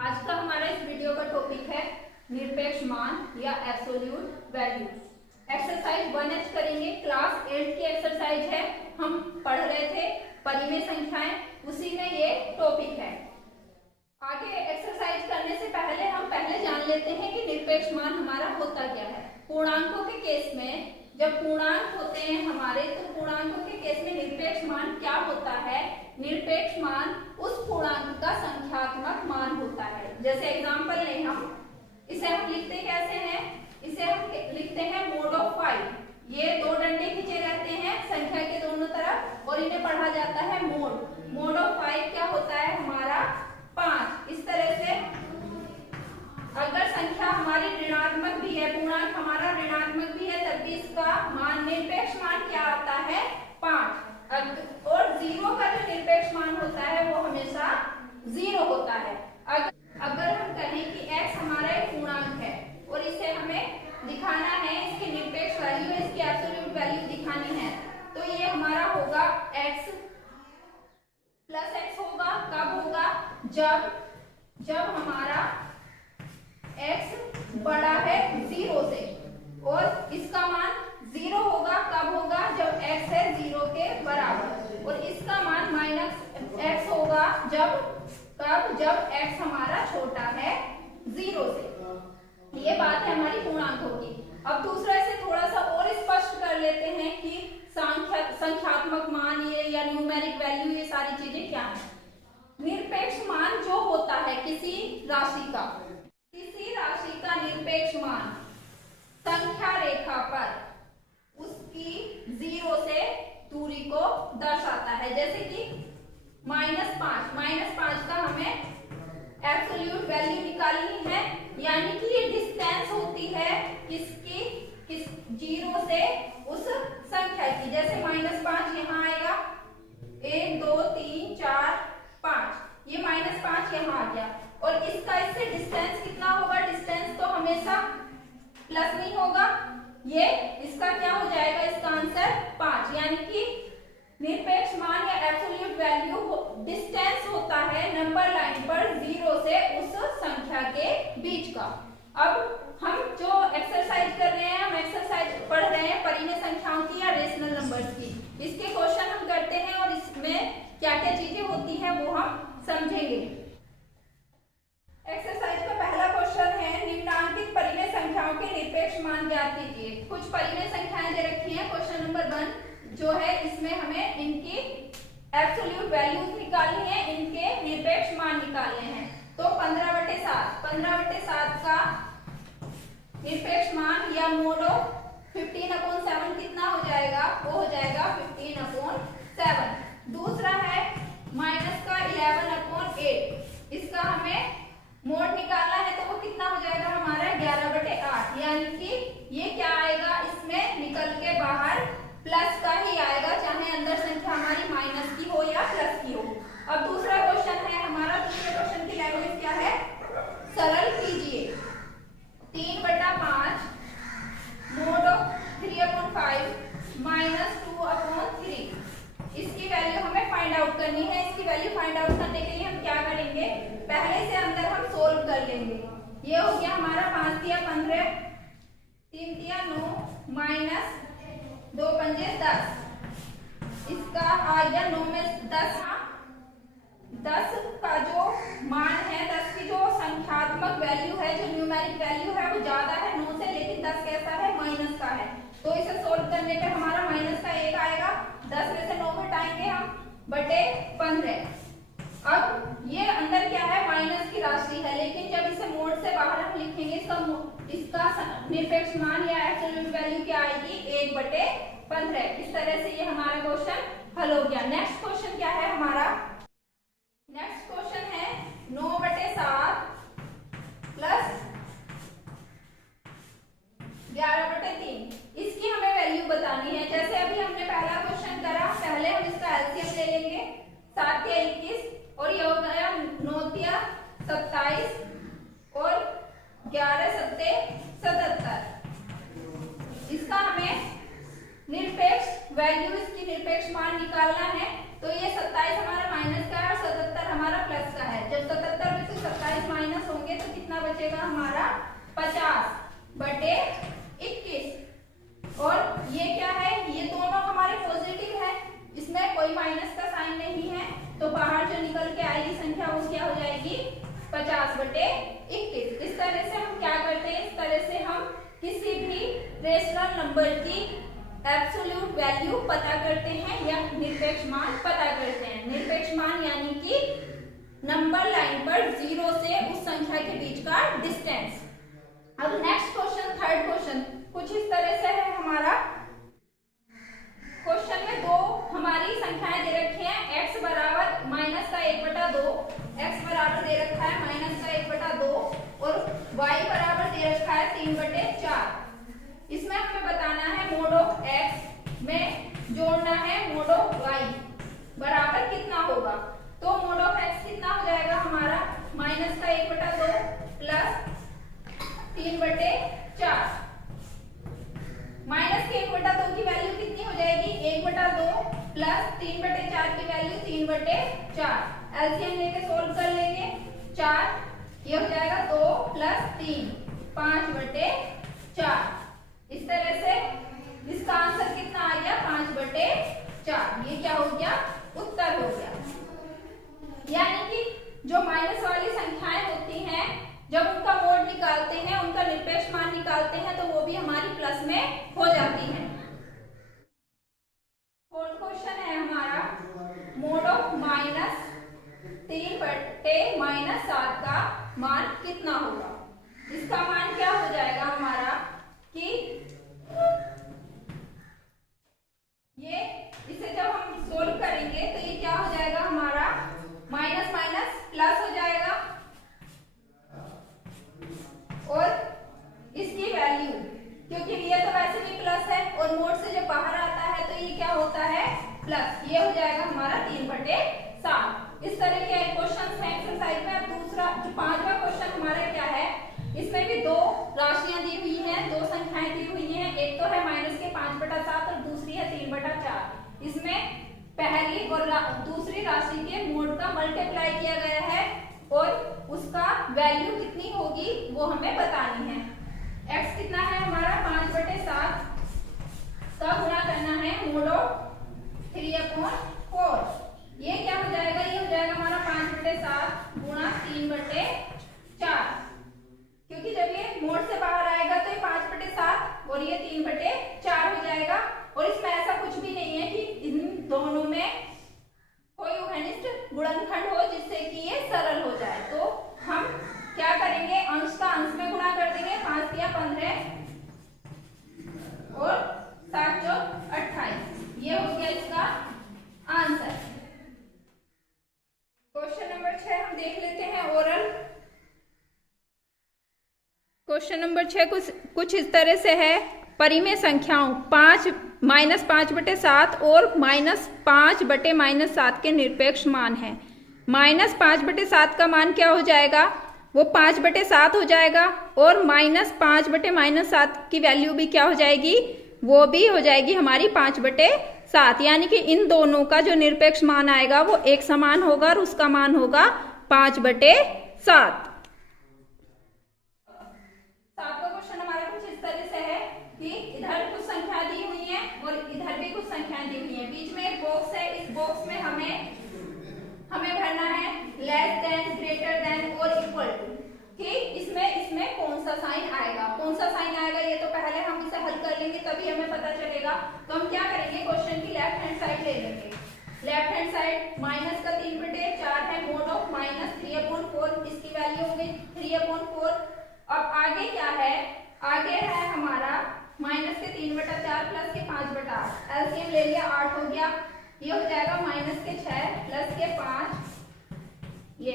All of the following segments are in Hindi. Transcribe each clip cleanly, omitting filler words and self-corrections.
आज का हमारा इस वीडियो का टॉपिक है निरपेक्ष मान या एब्सोल्यूट वैल्यू। एक्सरसाइज 1H करेंगे। क्लास 8 की एक्सरसाइज है। हम पढ़ रहे थे परिमेय संख्याएं, उसी में ये टॉपिक है। आगे एक्सरसाइज करने से पहले हम जान लेते हैं कि निरपेक्ष मान हमारा होता क्या है। पूर्णांकों के केस में जब पूर्णांक होते हैं हमारे, तो पूर्णांकों के केस में निरपेक्ष मान क्या होता है? निरपेक्ष मान उस पूर्णांक का संख्यात्मक मान होता है। जैसे एग्जांपल लें हम, इसे हम लिखते कैसे हैं? इसे हम लिखते हैं mod of 5। ये दो डंडे खींचे रहते हैं संख्या के दोनों तरफ और इन्हें पढ़ा जाता है mod of 5 क्या होता है हमारा? 5। इस तरह से अगर संख्या हमारी ऋणात्मक भी है, पूर्णांक हमारा ऋणात्मक भी है, तब भी इसका मान निरपेक्ष मान क्या आता है? 5। और 0 का जो निरपेक्ष मान होता है वो हमेशा 0 होता है। अगर हम कहें कि x हमारा एक पूर्णांक है और इसे हमें दिखाना है, इसकी निरपेक्ष वैल्यू, इसकी एब्सोल्यूट वैल्यू दिखानी है, तो ये हमारा होगा x प्लस x होगा। कब होगा? जब हमारा x बड़ा है 0 से, और इसका मान 0 होगा। कब होगा? जब x है 0 के बराबर, और इसका मान माइनस x होगा जब x हमारा छोटा है 0 से। ये बात है हमारी पूर्णांकों की। अब दूसरा इसे थोड़ा सा और स्पष्ट कर लेते हैं कि संख्यात्मक मान ये या न्यूमेरिक वैल्यू, ये सारी चीजें क्या है। निरपेक्ष मान जो होता है किसी राशि का निरपेक्ष मान संख्या रेखा पर उसकी 0 से दूरी को दर्शाता है। जैसे कि -5 का हमें एब्सोल्यूट वैल्यू निकालनी है, यानी कि ये डिस्टेंस होती है किसकी? 0 से उस संख्या की। जैसे -5 यहाँ आएगा, 1 2 3 4 5, ये -5 यहाँ आ गया, और इसका इससे डिस्टेंस कितना होगा? डिस्टेंस तो हमेशा प्लस नहीं होगा, ये इसका क्या हो जाएगा? इसका आंसर 5। यानी कि निरपेक्ष मान या एब्सोल्यूट वैल्यू डिस्टेंस होता है नंबर लाइन पर 0 से उस संख्या के बीच का। अब हम जो एक्सरसाइज कर रहे हैं, हम एक्सरसाइज पढ़ रहे हैं परिमेय संख्याओं की या रेशनल नंबर्स की। इसके क्वेश्चन हम करते हैं और इसमें क्या क्या चीजें होती हैं वो हम समझेंगे। एक्सरसाइज का पहला क्वेश्चन है, निम्नांकित परिमेय संख्याओं के निरपेक्ष मान ज्ञात कीजिए। कुछ परिमेय संख्याएं दे रखी हैं। क्वेश्चन नंबर 1 जो है, इसमें हमें इनकी एब्सोल्यूट वैल्यूज निकालनी है, इनके निरपेक्ष मान निकालने हैं। तो 15/7 का निरपेक्ष मान या mod of 15/7 कितना हो जाएगा? वो हो जाएगा 15/7। दूसरा है माइनस का 11/8, इसका हमें मोड निकालना है, तो वो कितना हो जाएगा हमारा? 11/8। यानी कि ये क्या आएगा? इसमें निकल के बाहर प्लस का ही आएगा, चाहे अंदर संख्या हमारी माइनस की हो या प्लस की हो। अब दूसरा क्वेश्चन है हमारा, दूसरे क्वेश्चन की लैंग्वेज क्या है? सरल कीजिए। 3/5 mod of 3/5 -2/3, इसकी वैल्यू हमें फाइंड आउट करनी है। इसकी वैल्यू फाइंड आउट करने के लिए हम क्या करेंगे? पहले से अंदर हम सोल्व कर लेंगे। ये हो गया हमारा 5 तिया 15, 3 तिया 9, माइनस 2 पंजे 10, इसका आ गया 9 में 10। 10 का जो मान है, 10 की जो संख्यात्मक वैल्यू है, जो न्यूमेरिक वैल्यू है, वो ज्यादा है 9 से, लेकिन 10 कैसा है? माइनस का है। तो इसे सोल्व करने पे हमारा माइनस का 1 आएगा। 10 में से 9 घटाएंगे हम, बटे 15। अब ये अंदर क्या है? माइनस की राशि है, लेकिन जब इसे मोड से बाहर हम लिखेंगे, इसका निरपेक्ष मान या एब्सोल्यूट वैल्यू क्या आएगी? 1/15। इस तरह से ये हमारा क्वेश्चन हल हो गया। नेक्स्ट क्वेश्चन क्या है हमारा? नेक्स्ट क्वेश्चन है 9/7 प्लस 11/3, इसकी हमें वैल्यू बतानी है। जैसे अभी हमने पहला क्वेश्चन करा, पहले हम इसका एलसीएम ले लेंगे। 7 या 21, और ये हो गया 9 या 27 और 11 सत्ते 77। इसका हमें निरपेक्ष वैल्यू, इसकी निरपेक्ष मान निकालना है। तो ये 27 हमारा माइनस का है और 77 हमारा प्लस का है। जब 77 में से 27 माइनस बचेगा हमारा 50/21। और ये क्या है, ये दोनों हमारे पॉजिटिव है, इसमें कोई माइनस का साइन नहीं है, तो बाहर जो निकल के आएगी संख्या वो क्या हो जाएगी 50/21। इस तरह से हम क्या करते हैं, इस तरह से हम किसी भी रेशनल नंबर की एब्सोल्यूट वैल्यू पता करते हैं या निरपेक्ष मान पता करते हैं। निरपेक्ष मान यानी कि नंबर लाइन पर 0 से उस संख्या के बीच का डिस्टेंस। अब नेक्स्ट क्वेश्चन, थर्ड क्वेश्चन कुछ इस तरह से है हमारा। क्वेश्चन में दो हमारी संख्याएं दे रखी हैं, x बराबर -1/2, x बराबर दे रखा है -1/2 और y बराबर दे रखा है 3/4। इसमें हमें बताना है मोड ऑफ x में जोड़ना है मोड ऑफ y बराबर कितना होगा। तो मोड ऑफ x कितना हो जाएगा हमारा -1/2 प्लस 3/4। -1/2 की वैल्यू कितनी हो जाएगी 1/2 प्लस 3/4 की वैल्यू 3/4। एलसीएम लेके सोल्व कर लेंगे। 4 ये हो जाएगा 2 प्लस 3 5/4। इस तरह से इसका आंसर कितना आ गया 5/4। ये क्या हो गया उत्तर हो गया। यानी कि जो माइनस वाली संख्याएं होती हैं जब उनका मोड निकालते हैं, उनका निरपेक्ष मान निकालते हैं तो वो भी हमारी प्लस में हो जाती है। फोर्थ क्वेश्चन है हमारा मोड ऑफ -3/-7 का मान कितना होगा। इसका मान क्या हो जाएगा हमारा कि ये इसे जब हम सोल्व करेंगे तो ये क्या हो जाएगा हमारा माइनस माइनस प्लस हो जाएगा और इसकी वैल्यू, क्योंकि ये तो वैसे भी प्लस है और मोड से जब बाहर आता है तो ये क्या होता है प्लस, ये हो जाएगा हमारा 3/7। इस तरह के क्वेश्चन है एक्सरसाइज में। अब दूसरा जो पांचवा क्वेश्चन हमारा क्या है, इसमें भी दो राशियां दी हुई हैं, दो संख्याएं दी हुई हैं। एक तो है -5/7 और दूसरी है 3/4। इसमें पहली और दूसरी राशि के मोड का मल्टीप्लाई किया गया है और उसका वैल्यू कितनी होगी वो हमें बतानी है। x कितना है हमारा 5/7 का गुणा करना है मोड ऑफ 3/4। ये क्या हो जाएगा, ये हो जाएगा हमारा 5/7 गुणा 3/4, क्योंकि जब ये मोड से बाहर आएगा तो ये 5/7 और ये 3/4 हो जाएगा। और इसमें ऐसा कुछ भी नहीं है कि इन दोनों में कोई उभयनिष्ठ गुणनखंड हो जिससे कि ये सरल हो जाए। तो हम क्या करेंगे, अंश का अंश में गुणा कर देंगे। 5 या 15 और 7 चौक 28। ये हो गया इसका आंसर। क्वेश्चन नंबर 6 हम देख लेते हैं ओरल। क्वेश्चन नंबर 6 कुछ इस तरह से है। परिमेय संख्याओं -5/7 और -5/-7 के निरपेक्ष मान है। -5/7 का मान क्या हो जाएगा, वो 5/7 हो जाएगा और -5/-7 की वैल्यू भी क्या हो जाएगी, वो भी हो जाएगी हमारी 5/7। यानी कि इन दोनों का जो निरपेक्ष मान आएगा वो एक समान होगा और उसका मान होगा 5/7। कि इधर कुछ संख्या दी हुई है और इधर भी कुछ संख्याएं दी हुई हैं। बीच में एक बॉक्स है, इस बॉक्स में हमें भरना है लेस देन, ग्रेटर देन और इक्वल टू। ठीक, इसमें कौन सा साइन आएगा, कौन सा साइन आएगा ये तो पहले हम इसे हल कर लेंगे तभी हमें पता चलेगा। तो हम क्या करेंगे, क्वेश्चन की लेफ्ट हैंड साइड ले लेंगे। लेफ्ट हैंड साइड माइनस का 3/4 है, मोड ऑफ -3/4, इसकी वैल्यू हो गई 3/4। अब आगे क्या है, आगे है हमारा -3/4 प्लस के 5/8। एलसीएम ले लिया 8 हो गया। ये हो जाएगा -6 प्लस के 5, ये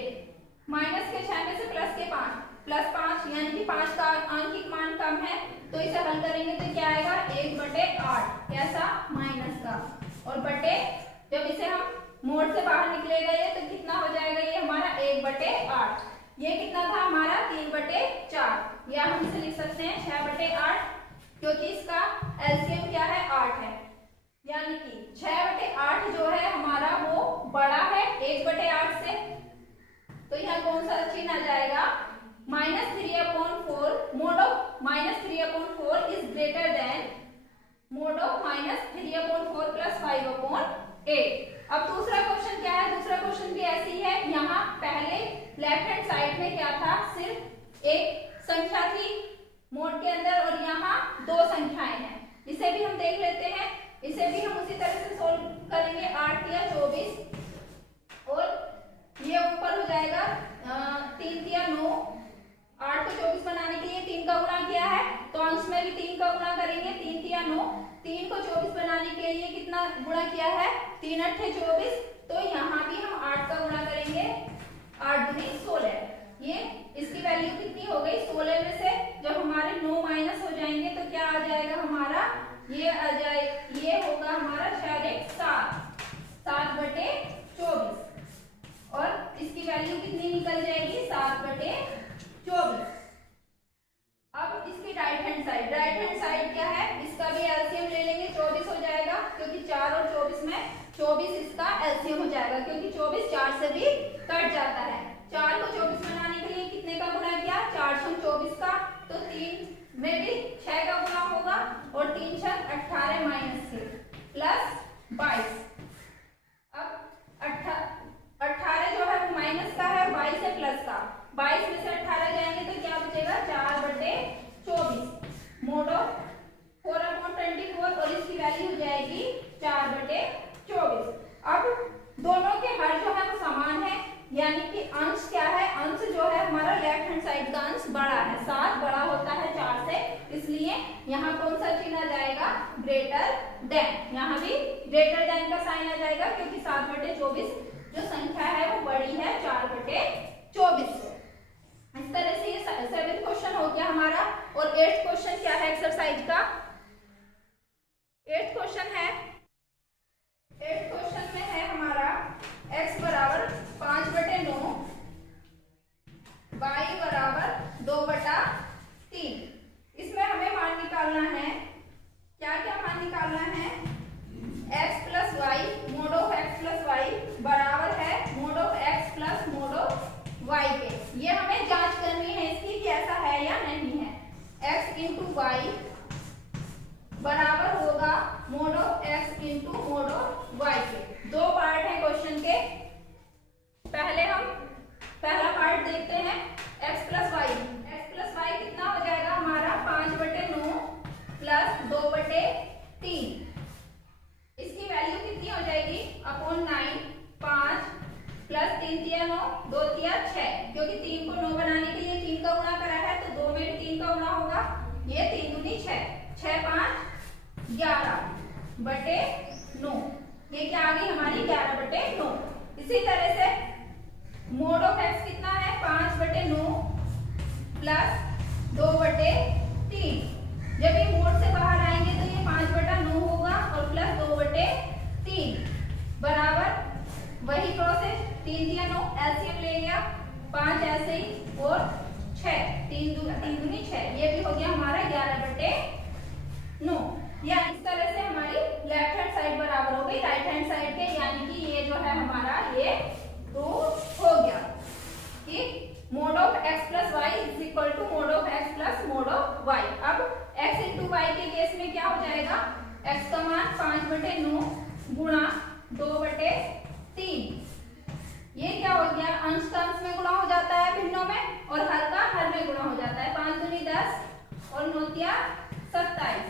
-6 में से प्लस के 5 प्लस 5 यानी कि 5 का आंशिक मान कम है तो इसे हल करेंगे तो क्या आएगा 1/8। कैसा, माइनस का, और बटे जब इसे हम मोड से बाहर निकलेगा ये तो कितना हो जाएगा, ये हमारा 1/8। ये कितना था हमारा 3/4, या हम इसे लिख सकते हैं 6/8 क्योंकि इसका एलसीएम क्या है 8 है। यानी कि 6/8 जो है हमारा वो बड़ा है 1/8 से। तो यहाँ कौन सा चिन्ह आ जाएगा, -3/4 mod of -3/4 is greater than mod of -3/4 plus 5/8। अब दूसरा क्वेश्चन क्या है, दूसरा क्वेश्चन भी ऐसे ही है। यहाँ पहले लेफ्ट हैंड साइड में क्या था, सिर्फ एक संख्या थी मोड के अंदर और यहाँ दो संख्याएं हैं। इसे भी हम देख लेते हैं, इसे भी हम उसी तरह से सोल्व करेंगे। 8 या 24 और ये ऊपर हो जाएगा 3 या 9। 8 को 24 बनाने के लिए 3 का गुणा किया है तो अंश में भी 3 का गुणा करेंगे। 3 या 9, 3 को 24 बनाने के लिए कितना गुणा किया है, 3 8 24। तो यहाँ भी हम 8 का गुणा करेंगे, 8 दूनी 16। ये इसकी वैल्यू कितनी हो गई, 16 में से जब हमारे 9 माइनस हो जाएंगे तो क्या आ जाएगा हमारा, ये आ जाए, ये होगा हमारा 7/24 और इसकी वैल्यू कितनी निकल जाएगी, 7/24। अब इसकी राइट हैंड साइड क्या है, इसका भी एलसीएम ले लेंगे, 24 हो जाएगा क्योंकि 4 और 24 में 24 इसका एलसीएम हो जाएगा क्योंकि 24 4 से भी कट जाता है। 4 को 24 बनाने के लिए कितने का गुणा किया, 4 छंग 24 का, तो 3 में भी 6 का गुणा होगा और 3 छंग 18 माइनस 6 प्लस 22। अब 18 जो है वो माइनस का है, 22 है प्लस का। 22 में से 18 जाएंगे तो क्या बचेगा, 4/24 मोड ऑफ 4/24 और इसकी वैल्यू हो जाएगी 4/24। अब दोनों के हर जो है वो समान है, यानी कि अंश क्या है, अंश जो है हमारा लेफ्ट हैंड साइड का अंश बड़ा है, 7 बड़ा होता है 4 से, इसलिए यहाँ कौन सा चिन्ह आ जाएगा, ग्रेटर देन। यहाँ भी ग्रेटर देन का साइन आ जाएगा क्योंकि 7/24 जो संख्या है वो बड़ी है 4/24 से। इस तरह से ये 7th क्वेश्चन हो गया हमारा। और 8th क्वेश्चन क्या है एक्सरसाइज का, 8th क्वेश्चन में है हमारा x बराबर 5/9, y बराबर 2/3। इसमें हमें मान निकालना है, क्या क्या मान निकालना है, x plus Y, mod of x plus Y बराबर है mod of x plus mod of y के। ये हमें जांच करनी है इसकी कि ऐसा है या नहीं है। x इंटू वाई बराबर होगा mod of x into mode of y के। दो पार्ट है क्वेश्चन के, पहले हम पहला पार्ट देखते हैं, x plus Y. x plus Y कितना हो जाएगा हमारा, 5/9 प्लस 2/3। इसकी वैल्यू कितनी हो जाएगी, अपॉन 9, 5 प्लस 3 तिया 9, 2 तिया 6, क्योंकि 3 को 9 बनाने के लिए 3 का गुणा करा है तो 2 में भी 3 का गुणा होगा। ये 3 दूनी 6, 6 5 11/9। ये क्या आ गई हमारी, 11/9। इसी तरह से मोड ऑफ x कितना है, 5/9 प्लस 2/3। जब ये मोड से बाहर आएंगे तो ये 5/9 होगा और प्लस 2/3 बराबर वही प्रोसेस, 3 दिया 9, एलसीएम ले लिया, 5 ऐसे ही और 6, 3 दूनी 6, ये भी हो गया हमारा 11/9। या इस तरह से हमारी लेफ्ट हैंड साइड बराबर हो गई राइट हैंड साइड के, यानी कि ये जो है हमारा ये प्रूफ हो गया कि mod of x plus Y is equal to mod of x plus mod of y। अब x इंटू वाई के केस में क्या हो जाएगा, x का मान 5/9 गुणा 2/3। ये क्या हो गया, अंश का अंश में गुणा हो जाता है भिन्नों में और हर का हर में गुणा हो जाता है। 5 दूनी 10 और 9 तिया 27,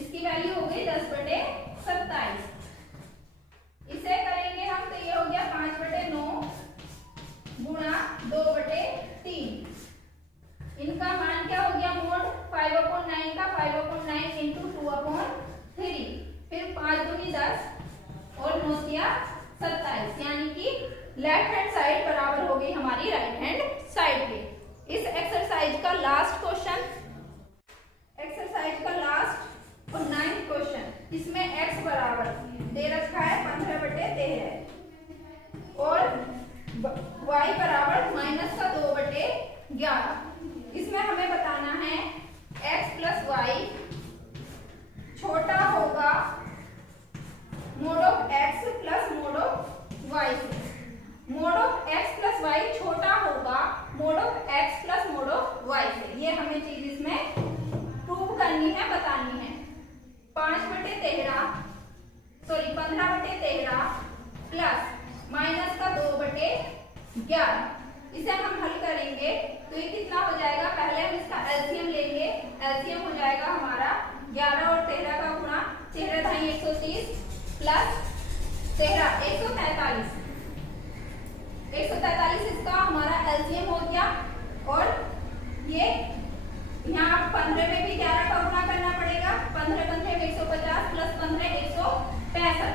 इसकी वैल्यू हो गई 10/27। इसे करेंगे हम तो ये हो गया 5/9 गुणा 2/3। इनका मान क्या हो गया, मोड 5/9 का 5/9 इंटू 2/3, फिर 5 दूनी 10 और 9 तिया 27, यानी कि लेफ्ट हैंड साइड बराबर हो गई हमारी राइट हैंड साइड के। इस एक्सरसाइज का लास्ट क्वेश्चन, एक्सरसाइज का लास्ट और 9th क्वेश्चन, इसमें x बराबर दे रखा है 15/13 और y बराबर माइनस का 2/11। इसमें हमें बताना है x प्लस वाई छोटा होगा mod of x plus mod of y से। Mod of x plus Y छोटा होगा mod of x plus 15/13 plus minus का 2/11। इसे हम हल करेंगे तो ये कितना हो जाएगा, पहले हम इसका एलसीएम लेंगे। एलसीएम हो जाएगा हमारा 11 और 13 का गुणा, 13 × 130 प्लस 13 143। 143 इसका हमारा एलसीएम हो गया। और ये यहाँ 15 में भी 11 का गुणा करना पड़ेगा। 15 × 150 प्लस 15 165।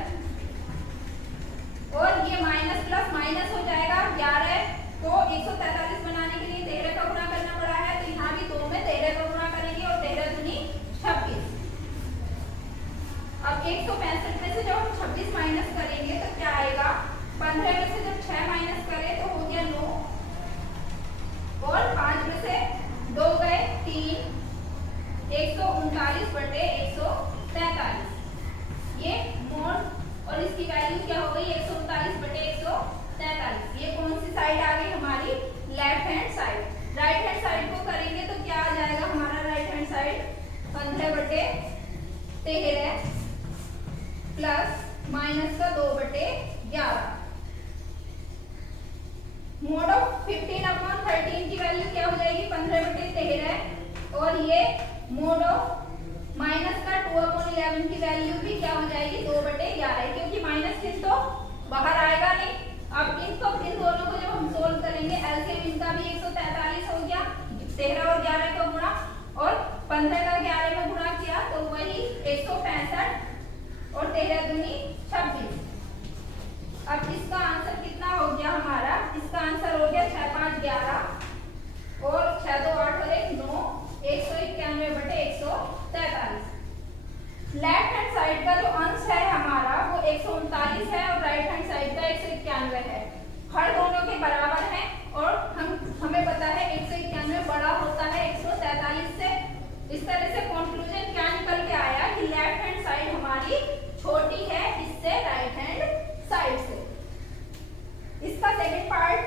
और ये माइनस प्लस माइनस हो जाएगा। 11 को 143 बनाने के लिए 13 का गुणा करना पड़ा है, तो यहाँ भी 2 में 13 का गुणा करेंगे और 13 दूनी 26। अब 165 में से जब हम 26 माइनस करेंगे तो क्या आएगा, 15 में से जब 6 माइनस करें तो हो गया 9 और 5 में से 2 गए 3, 139/143। ये मोड और इसकी वैल्यू क्या हो गई, 139/143। ये कौन सी साइड आ गई हमारी, left hand side. Right hand side को करेंगे तो क्या आ जाएगा हमारा right hand side, 15/13 plus minus का 2/11। मोड ऑफ 15/13 की वैल्यू क्या हो जाएगी, 15/13। और ये मोड ऑफ माइनस का 2/11 की वैल्यू भी क्या हो जाएगी, 2/11, क्योंकि माइनस चिन्ह तो बाहर आएगा नहीं। अब इन दोनों को जब हम सोल्व करेंगे, एलसीएम इनका भी 143 हो गया, 13 और 11 का गुणा, और 15 का 11 में गुणा किया तो वही 165 और 13 दूनी 26। अब इसका आंसर कितना हो गया हमारा, इसका आंसर हो गया 6 × 5 = 11 और 6 × 2 = 8 और 1 9, 191/143। लेफ्ट हैंड साइड का जो अंश है हमारा वो 139 है और राइट हैंड साइड का 191 है। हर दोनों के बराबर हैं और हमें पता है 191 बड़ा होता है 143 से। इस तरह से कंक्लूजन क्या निकल के आया कि लेफ्ट हैंड साइड हमारी छोटी है इससे राइट हैंड साइड से। इसका सेकंड पार्ट,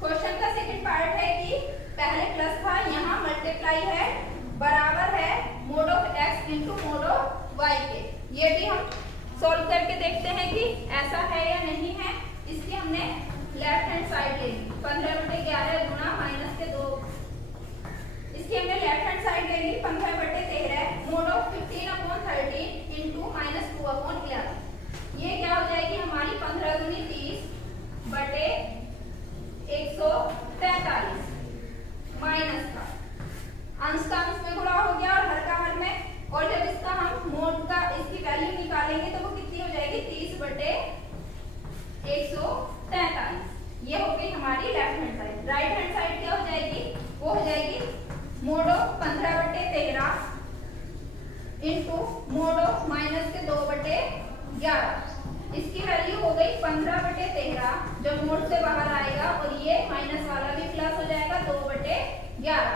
क्वेश्चन का सेकंड पार्ट है कि पहले प्लस था, यहाँ मल्टीप्लाई है, बराबर है mod of x into mode of y के। ये भी हम सॉल्व करके देखते हैं कि ऐसा है या नहीं है। इसकी हमने लेफ्ट हैंड साइड ले ली, 15/11 गुणा माइनस के 2। इसकी हमने लेफ्ट हैंड साइड ले ली 15/13 मोड ऑफ 15/13 इंटू माइनस 2/11। ये क्या हो जाएगी हमारी 15 दूनी 30/143 माइनस का अंश का अंश में गुणा हो गया और हर का हर में। और जब इसका हम मोड का इसकी वैल्यू निकालेंगे तो वो कितनी हो जाएगी, 30/143। ये हो गई हमारी left hand side. Right hand side क्या हो जाएगी, वो हो जाएगी mode of 15/13 into mode of minus के 2/11। इसकी वैल्यू हो गई 15/13 जो मोड से बाहर आएगा और ये माइनस वाला भी प्लस हो जाएगा 2/11।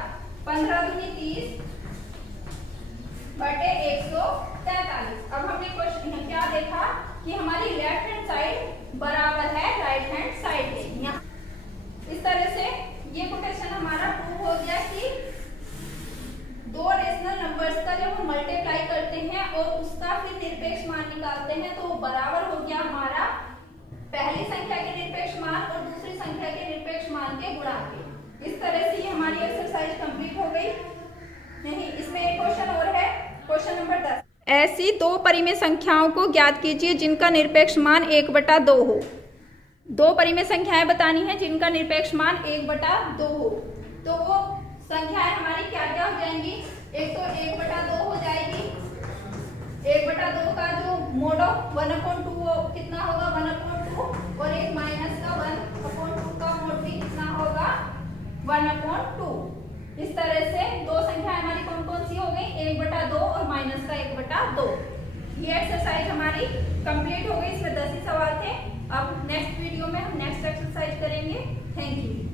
15 दूनी 30/143। अब हमने क्वेश्चन क्या देखा कि हमारी लेफ्ट हैंड साइड बराबर है राइट हैंड साइड के। यहाँ इस तरह से ये क्वेश्चन हमारा प्रूव हो गया कि दो रेशनल नंबर्स का जब हम मल्टीप्लाई करते हैं और उसका फिर निरपेक्ष मान निकालते हैं तो बराबर हो गया हमारा पहली संख्या के निरपेक्ष मान और दूसरी संख्या के निरपेक्ष मान के गुणा के। इस तरह से ये हमारी एक्सरसाइज कंप्लीट हो गई। नहीं, इसमें एक क्वेश्चन और है, क्वेश्चन नंबर 10। ऐसी दो परिमेय संख्याओं को ज्ञात कीजिए जिनका निरपेक्ष मान 1/2 हो। दो परिमेय संख्याएं बतानी है जिनका निरपेक्ष मान 1/2 हो। तो वो संख्याएं हमारी क्या क्या हो जाएंगी, एक तो 1/2 हो जाएगी। 1/2 का जो मोड ऑफ 1/2 कितना होगा, 1/2, और एक माइनस का 1/2 का मोड भी कितना होगा, 1/2। इस तरह से दो संख्याएं हमारी कौन कौन सी हो गई, 1/2 और माइनस का 1/2। ये एक्सरसाइज हमारी कंप्लीट हो गई। इसमें 10 ही सवाल थे। अब नेक्स्ट वीडियो में हम नेक्स्ट एक्सरसाइज करेंगे। Thank you.